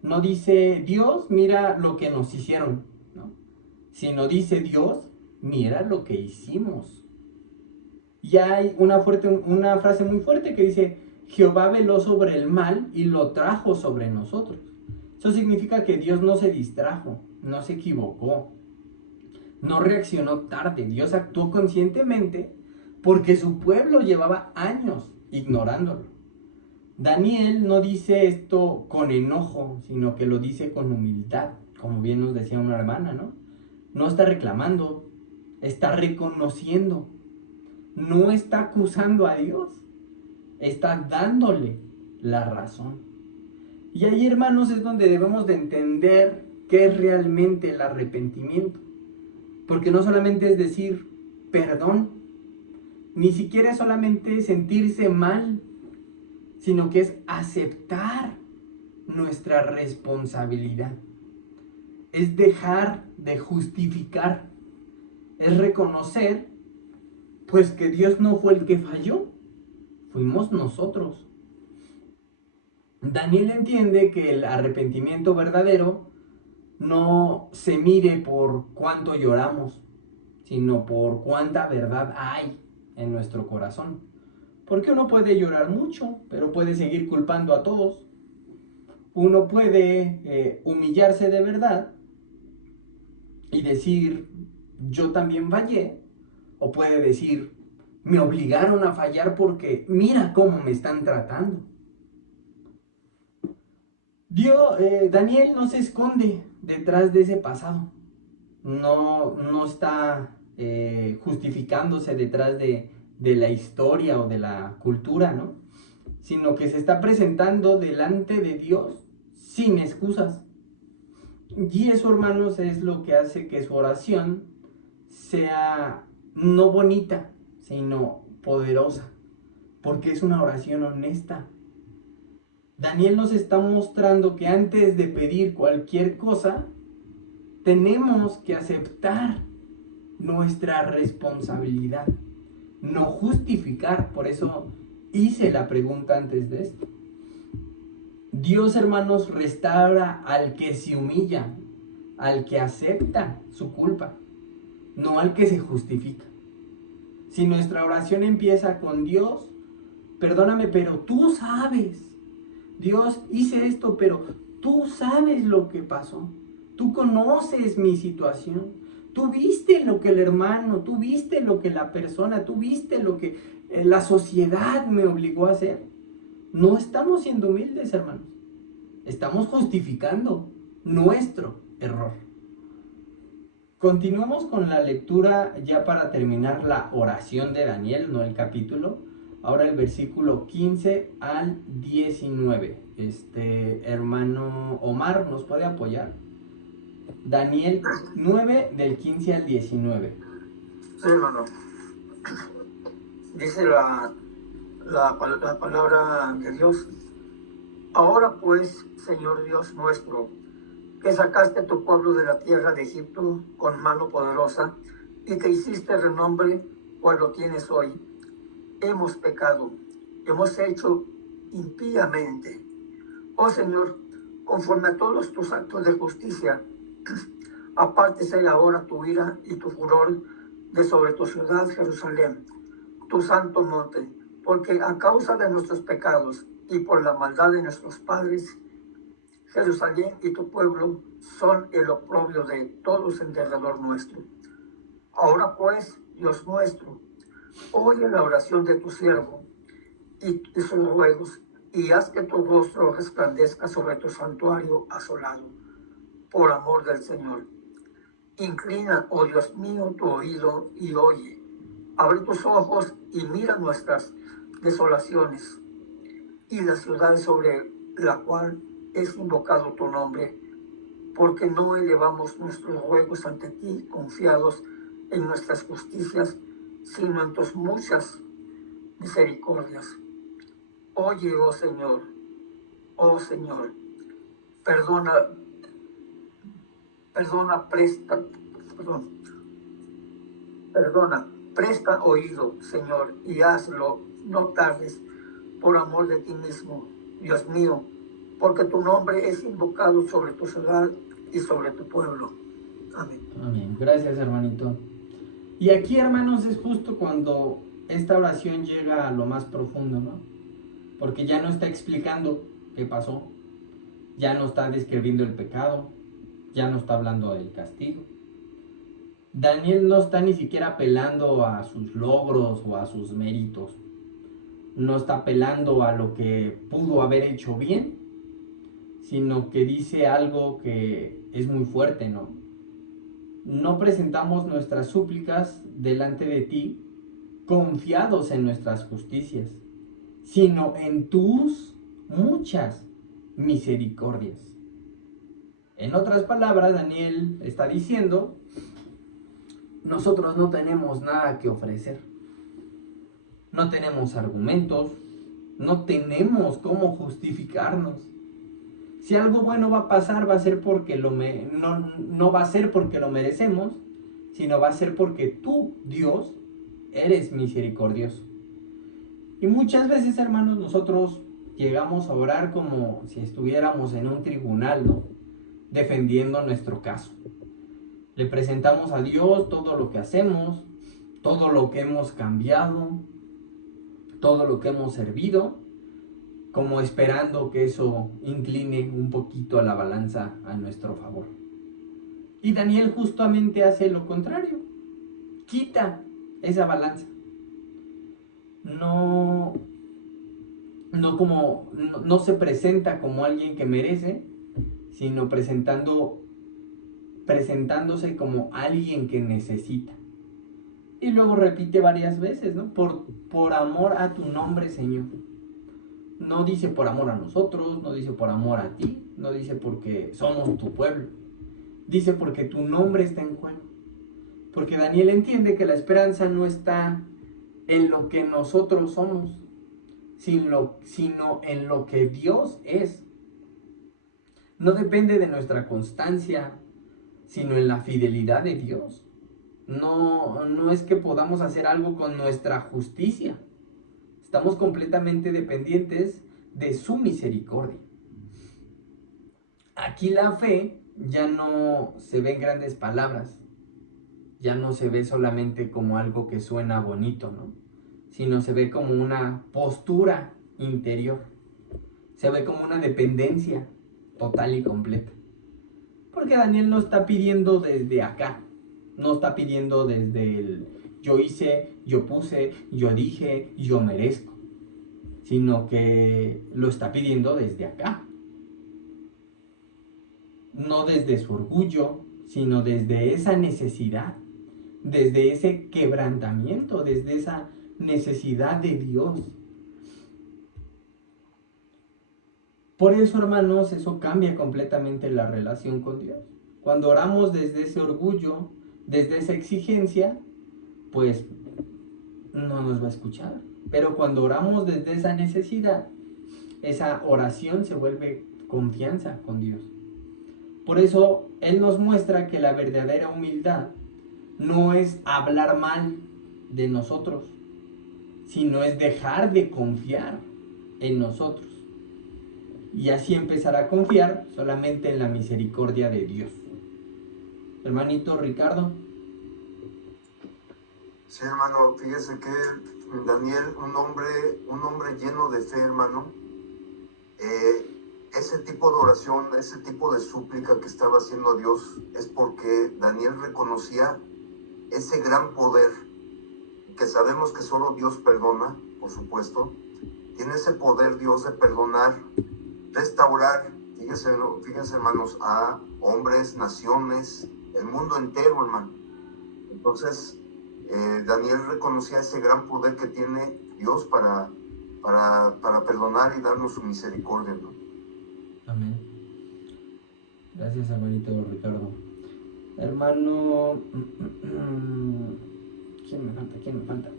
No dice, Dios, mira lo que nos hicieron, ¿no? Sino dice, Dios, mira lo que hicimos. Y hay una frase muy fuerte que dice, Jehová veló sobre el mal y lo trajo sobre nosotros. Eso significa que Dios no se distrajo, no se equivocó, no reaccionó tarde. Dios actuó conscientemente porque su pueblo llevaba años ignorándolo. Daniel no dice esto con enojo, sino que lo dice con humildad, como bien nos decía una hermana, ¿no? No está reclamando, está reconociendo. No está acusando a Dios, está dándole la razón. Y ahí, hermanos, es donde debemos de entender qué es realmente el arrepentimiento. Porque no solamente es decir perdón, ni siquiera es solamente sentirse mal, sino que es aceptar nuestra responsabilidad. Es dejar de justificar, es reconocer pues que Dios no fue el que falló, fuimos nosotros. Daniel entiende que el arrepentimiento verdadero no se mide por cuánto lloramos, sino por cuánta verdad hay en nuestro corazón. Porque uno puede llorar mucho, pero puede seguir culpando a todos. Uno puede humillarse de verdad y decir, yo también fallé, o puede decir, me obligaron a fallar porque mira cómo me están tratando. Daniel no se esconde detrás de ese pasado. No está justificándose detrás de la historia o de la cultura, ¿no? Sino que se está presentando delante de Dios sin excusas. Y eso, hermanos, es lo que hace que su oración sea no bonita, sino poderosa, porque es una oración honesta. Daniel nos está mostrando que antes de pedir cualquier cosa, tenemos que aceptar nuestra responsabilidad, no justificar. Por eso hice la pregunta antes de esto. Dios, hermanos, restaura al que se humilla, al que acepta su culpa, no al que se justifica. Si nuestra oración empieza con Dios, perdóname, pero tú sabes. Dios, hice esto, pero tú sabes lo que pasó. Tú conoces mi situación. Tú viste lo que el hermano, tú viste lo que la persona, tú viste lo que la sociedad me obligó a hacer. No estamos siendo humildes, hermanos. Estamos justificando nuestro error. Continuamos con la lectura ya para terminar la oración de Daniel, no el capítulo. Ahora el versículo 15 al 19. Hermano Omar, ¿nos puede apoyar? Daniel 9 del 15 al 19. Sí, hermano. Dice la palabra de Dios. Ahora pues, Señor Dios nuestro, que sacaste a tu pueblo de la tierra de Egipto con mano poderosa y que hiciste renombre, pues lo tienes hoy. Hemos pecado, hemos hecho impíamente. Oh Señor, conforme a todos tus actos de justicia, apártese ahora tu ira y tu furor de sobre tu ciudad Jerusalén, tu santo monte, porque a causa de nuestros pecados y por la maldad de nuestros padres, Jerusalén y tu pueblo son el oprobio de todos en derredor nuestro. Ahora pues, Dios nuestro, oye la oración de tu siervo y sus ruegos, y haz que tu rostro resplandezca sobre tu santuario asolado, por amor del Señor. Inclina, oh Dios mío, tu oído y oye. Abre tus ojos y mira nuestras desolaciones y la ciudad sobre la cual es invocado tu nombre, porque no elevamos nuestros ruegos ante ti confiados en nuestras justicias, sino en tus muchas misericordias. Oye, oh Señor, perdona, presta oído, Señor, y hazlo, no tardes, por amor de ti mismo, Dios mío, porque tu nombre es invocado sobre tu ciudad y sobre tu pueblo. Amén. Amén. Gracias, hermanito. Y aquí, hermanos, es justo cuando esta oración llega a lo más profundo, ¿no? Porque ya no está explicando qué pasó, ya no está describiendo el pecado, ya no está hablando del castigo. Daniel no está ni siquiera apelando a sus logros o a sus méritos. No está apelando a lo que pudo haber hecho bien, sino que dice algo que es muy fuerte, ¿no? No presentamos nuestras súplicas delante de ti confiados en nuestras justicias, sino en tus muchas misericordias. En otras palabras, Daniel está diciendo, nosotros no tenemos nada que ofrecer. No tenemos argumentos, no tenemos cómo justificarnos. Si algo bueno va a pasar, va a ser porque no va a ser porque lo merecemos, sino va a ser porque tú, Dios, eres misericordioso. Y muchas veces, hermanos, nosotros llegamos a orar como si estuviéramos en un tribunal, ¿no? Defendiendo nuestro caso. Le presentamos a Dios todo lo que hacemos, todo lo que hemos cambiado, todo lo que hemos servido, como esperando que eso incline un poquito a la balanza a nuestro favor. Y Daniel justamente hace lo contrario, quita esa balanza. No se presenta como alguien que merece, sino presentándose como alguien que necesita. Y luego repite varias veces, ¿no? Por amor a tu nombre, Señor. No dice por amor a nosotros, no dice por amor a ti, no dice porque somos tu pueblo. Dice porque tu nombre está en juego. Porque Daniel entiende que la esperanza no está en lo que nosotros somos, sino en lo que Dios es. No depende de nuestra constancia, sino en la fidelidad de Dios. No es que podamos hacer algo con nuestra justicia. Estamos completamente dependientes de su misericordia. Aquí la fe ya no se ve en grandes palabras, ya no se ve solamente como algo que suena bonito, ¿no? Sino se ve como una postura interior, se ve como una dependencia total y completa. Porque Daniel no está pidiendo desde acá, no está pidiendo desde el yo hice, yo puse, yo dije, yo merezco, sino que lo está pidiendo desde acá. No desde su orgullo, sino desde esa necesidad, desde ese quebrantamiento, desde esa necesidad de Dios. Por eso, hermanos, eso cambia completamente la relación con Dios. Cuando oramos desde ese orgullo, desde esa exigencia, pues no nos va a escuchar. Pero cuando oramos desde esa necesidad, esa oración se vuelve confianza con Dios. Por eso Él nos muestra que la verdadera humildad no es hablar mal de nosotros, sino es dejar de confiar en nosotros. Y así empezar a confiar solamente en la misericordia de Dios. Hermanito Ricardo. Sí, hermano, fíjese que Daniel, un hombre lleno de fe, hermano, ese tipo de oración, ese tipo de súplica que estaba haciendo a Dios es porque Daniel reconocía ese gran poder que sabemos que solo Dios perdona, por supuesto. Tiene ese poder Dios de perdonar, restaurar, fíjense hermanos, a hombres, naciones, el mundo entero, hermano. Entonces, Daniel reconocía ese gran poder que tiene Dios para perdonar y darnos su misericordia, ¿no? Amén. Gracias, hermanito Ricardo. Hermano, ¿quién me falta?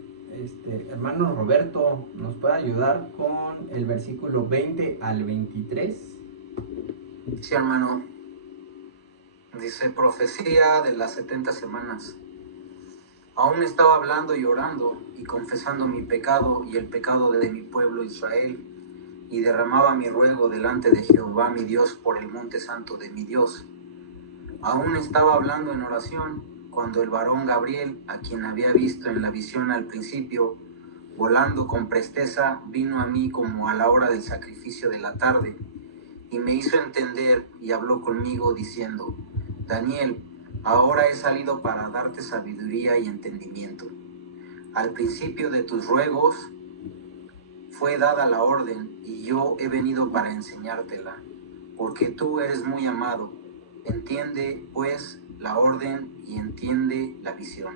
Hermano Roberto, ¿nos puede ayudar con el versículo 20 al 23? Sí, hermano. Dice, profecía de las 70 semanas. Aún estaba hablando y orando y confesando mi pecado y el pecado de mi pueblo Israel, y derramaba mi ruego delante de Jehová mi Dios por el monte santo de mi Dios. Aún estaba hablando en oración cuando el varón Gabriel, a quien había visto en la visión al principio, volando con presteza, vino a mí como a la hora del sacrificio de la tarde, y me hizo entender y habló conmigo diciendo, Daniel, ahora he salido para darte sabiduría y entendimiento. Al principio de tus ruegos fue dada la orden, y yo he venido para enseñártela, porque tú eres muy amado. Entiende, pues, la orden y entiende la visión.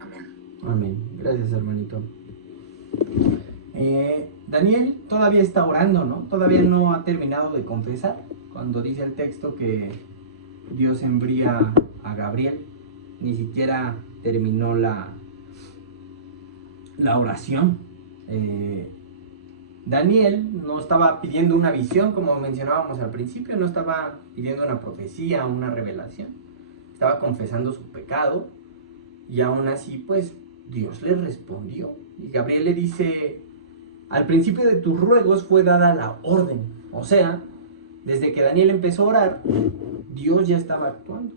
Amén. Amén. Gracias, hermanito. Daniel todavía está orando, ¿no? Todavía no ha terminado de confesar. Cuando dice el texto que Dios envía a Gabriel, ni siquiera terminó la oración. Daniel no estaba pidiendo una visión, como mencionábamos al principio, no estaba pidiendo una profecía o una revelación. Estaba confesando su pecado y aún así, pues, Dios le respondió. Y Gabriel le dice, al principio de tus ruegos fue dada la orden. O sea, desde que Daniel empezó a orar, Dios ya estaba actuando.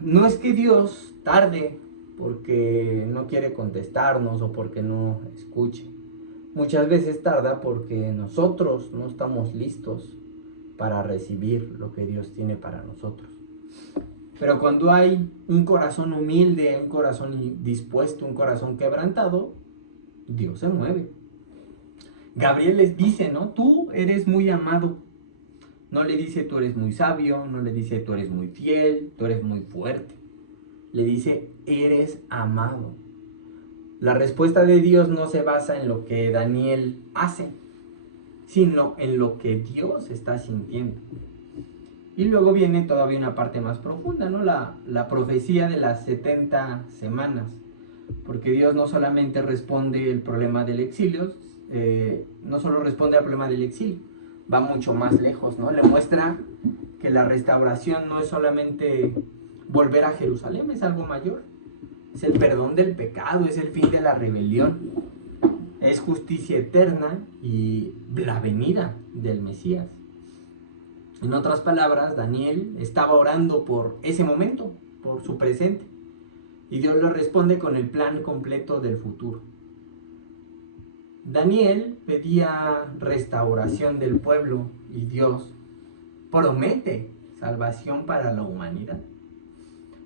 No es que Dios tarde porque no quiere contestarnos o porque no escuche. Muchas veces tarda porque nosotros no estamos listos para recibir lo que Dios tiene para nosotros. Pero cuando hay un corazón humilde, un corazón dispuesto, un corazón quebrantado, Dios se mueve. Gabriel les dice, ¿no? Tú eres muy amado. No le dice tú eres muy sabio, no le dice tú eres muy fiel, tú eres muy fuerte. Le dice eres amado. La respuesta de Dios no se basa en lo que Daniel hace, sino en lo que Dios está sintiendo. Y luego viene todavía una parte más profunda, ¿no? La profecía de las 70 semanas. Porque Dios no solamente responde el problema del exilio, no solo responde al problema del exilio, va mucho más lejos, ¿no? Le muestra que la restauración no es solamente volver a Jerusalén, es algo mayor. Es el perdón del pecado, es el fin de la rebelión, es justicia eterna y la venida del Mesías. En otras palabras, Daniel estaba orando por ese momento, por su presente, y Dios le responde con el plan completo del futuro. Daniel pedía restauración del pueblo y Dios promete salvación para la humanidad.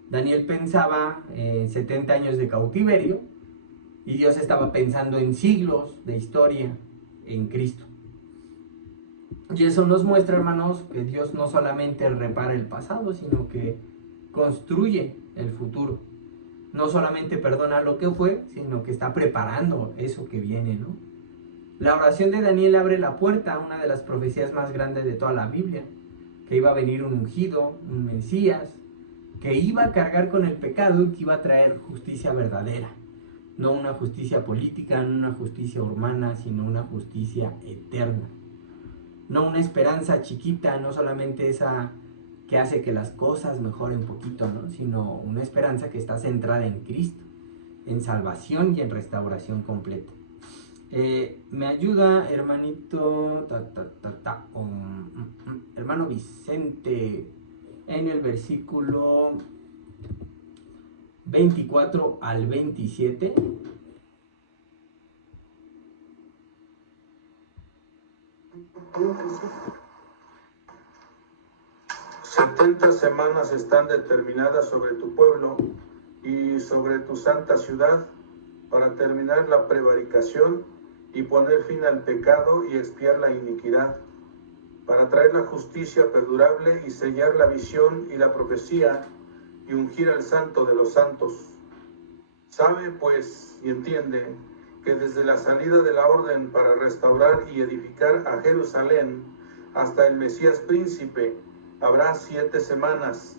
Daniel pensaba en 70 años de cautiverio y Dios estaba pensando en siglos de historia en Cristo. Y eso nos muestra, hermanos, que Dios no solamente repara el pasado, sino que construye el futuro. No solamente perdona lo que fue, sino que está preparando eso que viene, ¿no? La oración de Daniel abre la puerta a una de las profecías más grandes de toda la Biblia, que iba a venir un ungido, un Mesías, que iba a cargar con el pecado y que iba a traer justicia verdadera. No una justicia política, no una justicia humana, sino una justicia eterna. No una esperanza chiquita, no solamente esa que hace que las cosas mejoren un poquito, ¿no? Sino una esperanza que está centrada en Cristo, en salvación y en restauración completa. Me ayuda, hermanito, hermano Vicente, en el versículo 24 al 27. «70 semanas están determinadas sobre tu pueblo y sobre tu santa ciudad para terminar la prevaricación y poner fin al pecado y expiar la iniquidad, para traer la justicia perdurable y sellar la visión y la profecía y ungir al santo de los santos. Sabe, pues, y entiende que desde la salida de la orden para restaurar y edificar a Jerusalén hasta el Mesías príncipe habrá 7 semanas,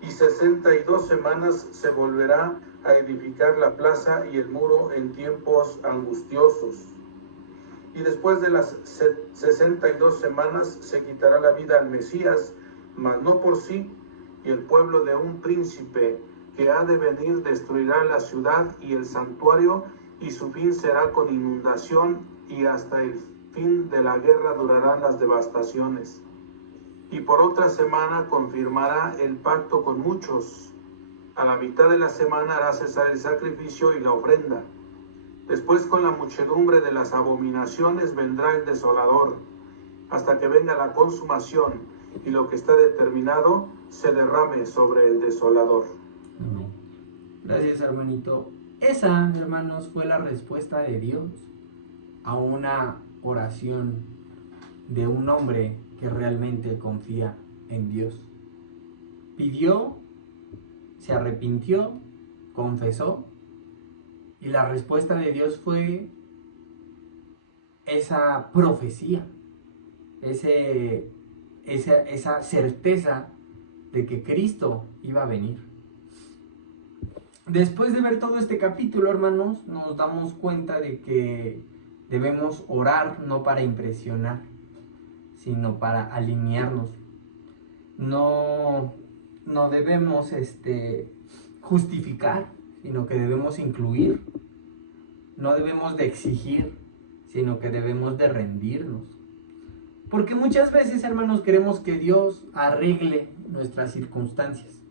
y 62 semanas se volverá a edificar la plaza y el muro en tiempos angustiosos. Y después de las 62 semanas se quitará la vida al Mesías, mas no por sí, y el pueblo de un príncipe que ha de venir destruirá la ciudad y el santuario, y su fin será con inundación, y hasta el fin de la guerra durarán las devastaciones. Y por otra semana confirmará el pacto con muchos. A la mitad de la semana hará cesar el sacrificio y la ofrenda. Después, con la muchedumbre de las abominaciones, vendrá el desolador, hasta que venga la consumación y lo que está determinado se derrame sobre el desolador». Amén. Gracias, hermanito. Esa, hermanos, fue la respuesta de Dios a una oración de un hombre que realmente confía en Dios. Pidió, se arrepintió, confesó, y la respuesta de Dios fue esa profecía, esa certeza de que Cristo iba a venir. Después de ver todo este capítulo, hermanos, nos damos cuenta de que debemos orar no para impresionar, sino para alinearnos. No debemos justificar, sino que debemos incluir. No debemos de exigir, sino que debemos de rendirnos. Porque muchas veces, hermanos, queremos que Dios arregle nuestras circunstancias.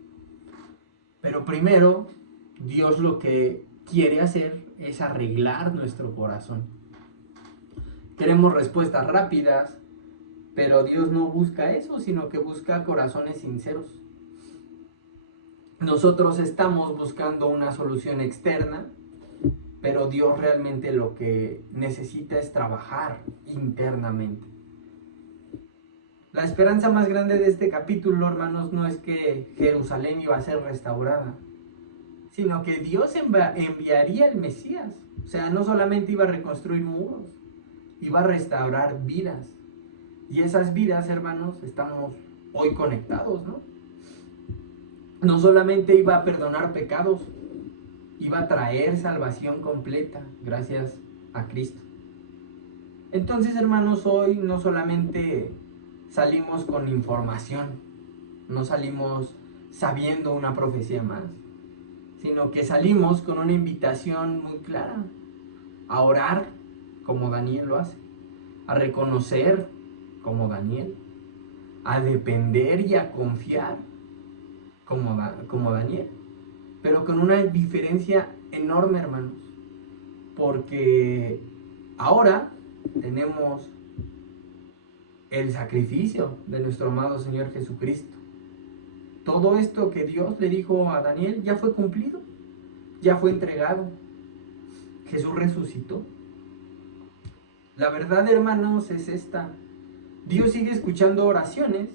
Pero primero, Dios lo que quiere hacer es arreglar nuestro corazón. Queremos respuestas rápidas, pero Dios no busca eso, sino que busca corazones sinceros. Nosotros estamos buscando una solución externa, pero Dios realmente lo que necesita es trabajar internamente. La esperanza más grande de este capítulo, hermanos, no es que Jerusalén iba a ser restaurada, sino que Dios enviaría el Mesías. O sea, no solamente iba a reconstruir muros, iba a restaurar vidas. Y esas vidas, hermanos, estamos hoy conectados, ¿no? No solamente iba a perdonar pecados, iba a traer salvación completa gracias a Cristo. Entonces, hermanos, hoy no solamente salimos con información, no salimos sabiendo una profecía más, sino que salimos con una invitación muy clara a orar como Daniel lo hace, a reconocer como Daniel, a depender y a confiar como Daniel, pero con una diferencia enorme, hermanos, porque ahora tenemos el sacrificio de nuestro amado Señor Jesucristo. Todo esto que Dios le dijo a Daniel ya fue cumplido, ya fue entregado. Jesús resucitó. La verdad, hermanos, es esta: Dios sigue escuchando oraciones,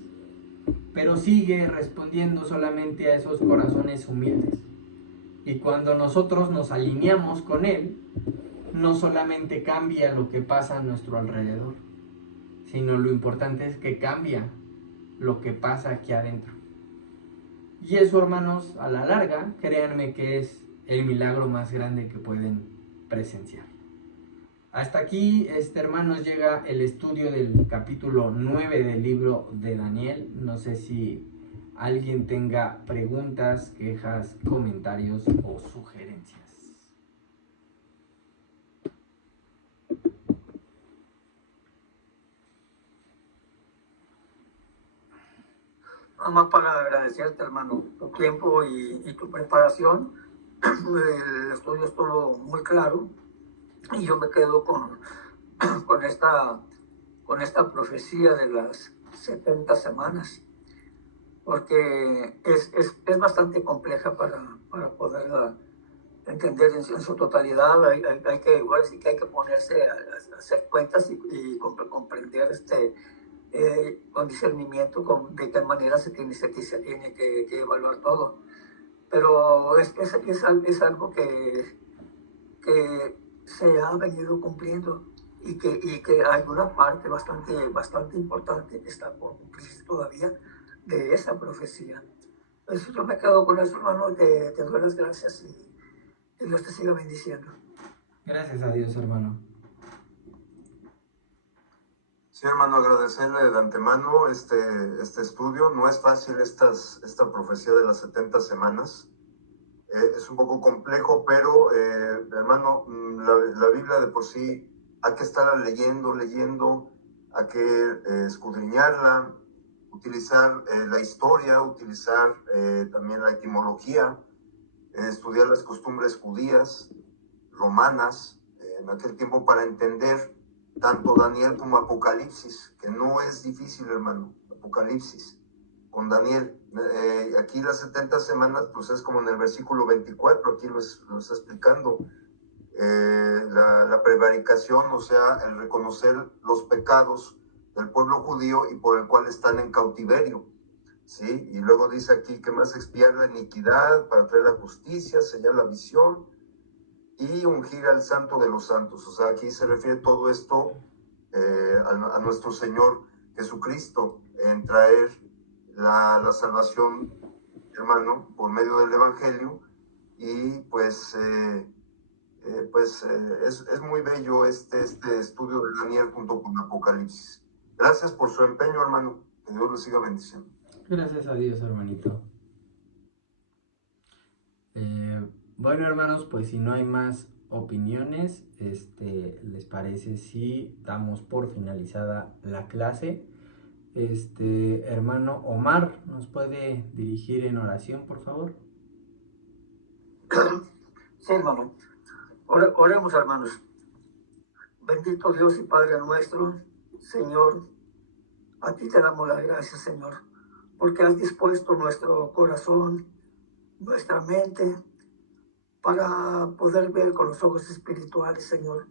pero sigue respondiendo solamente a esos corazones humildes. Y cuando nosotros nos alineamos con Él, no solamente cambia lo que pasa a nuestro alrededor, sino lo importante es que cambia lo que pasa aquí adentro. Y eso, hermanos, a la larga, créanme que es el milagro más grande que pueden presenciar. Hasta aquí, hermanos, llega el estudio del capítulo 9 del libro de Daniel. No sé si alguien tenga preguntas, quejas, comentarios o sugerencias. Nada más para agradecerte, hermano, tu tiempo y tu preparación. El estudio estuvo muy claro y yo me quedo con esta profecía de las 70 semanas, porque es bastante compleja para poderla entender en su totalidad. Ahora sí que hay que ponerse a hacer cuentas y comprender con discernimiento de qué manera se tiene que evaluar todo. Pero es algo que se ha venido cumpliendo y que hay una parte bastante importante que está por cumplirse todavía de esa profecía. Entonces yo me quedo con eso, hermano. Te doy las gracias y que Dios te siga bendiciendo. Gracias a Dios, hermano. Sí, hermano, agradecerle de antemano este estudio. No es fácil esta profecía de las 70 semanas. Es un poco complejo, pero, hermano, la Biblia de por sí hay que estarla leyendo, hay que escudriñarla, utilizar la historia, utilizar también la etimología, estudiar las costumbres judías, romanas, en aquel tiempo, para entender tanto Daniel como Apocalipsis, que no es difícil, hermano. Apocalipsis con Daniel, aquí las 70 semanas, pues es como en el versículo 24, aquí lo está explicando, la prevaricación, o sea, el reconocer los pecados del pueblo judío y por el cual están en cautiverio, ¿sí? Y luego dice aquí que más expiar la iniquidad para traer la justicia, sellar la visión y ungir al santo de los santos. O sea, aquí se refiere todo esto a nuestro Señor Jesucristo, en traer la salvación, hermano, por medio del Evangelio. Y pues es muy bello este estudio de Daniel junto con Apocalipsis. Gracias por su empeño, hermano. Que Dios lo siga bendiciendo. Gracias a Dios, hermanito. Bueno, hermanos, pues si no hay más opiniones, ¿les parece si damos por finalizada la clase? Hermano Omar, ¿nos puede dirigir en oración, por favor? Sí, hermano. Oremos, hermanos. Bendito Dios y Padre nuestro, Señor, a ti te damos las gracias, Señor, porque has dispuesto nuestro corazón, nuestra mente, para poder ver con los ojos espirituales, Señor,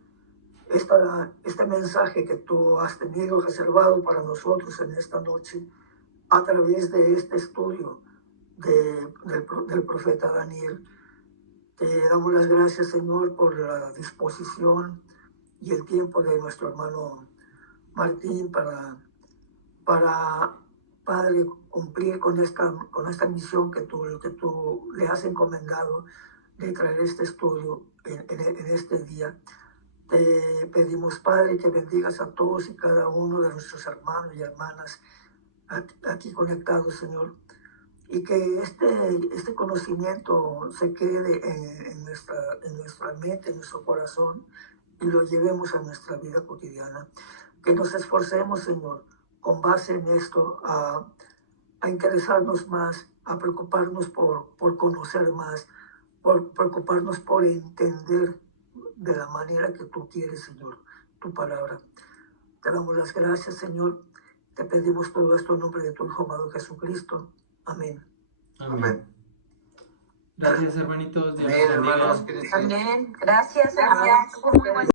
este mensaje que tú has tenido reservado para nosotros en esta noche, a través de este estudio del profeta Daniel. Te damos las gracias, Señor, por la disposición y el tiempo de nuestro hermano Martín para Padre, cumplir con esta misión que tú le has encomendado de traer este estudio en este día. Te pedimos, Padre, que bendigas a todos y cada uno de nuestros hermanos y hermanas aquí conectados, Señor, y que este conocimiento se quede en nuestra mente, en nuestro corazón, y lo llevemos a nuestra vida cotidiana. Que nos esforcemos, Señor, con base en esto, a interesarnos más, a preocuparnos por conocer más, por preocuparnos por entender de la manera que tú quieres, Señor, tu palabra. Te damos las gracias, Señor. Te pedimos todo esto en nombre de tu Hijo amado Jesucristo. Amén. Amén. Gracias, hermanitos. Dios Amén, los bendiga. hermanos. Amén. Gracias, hermanos.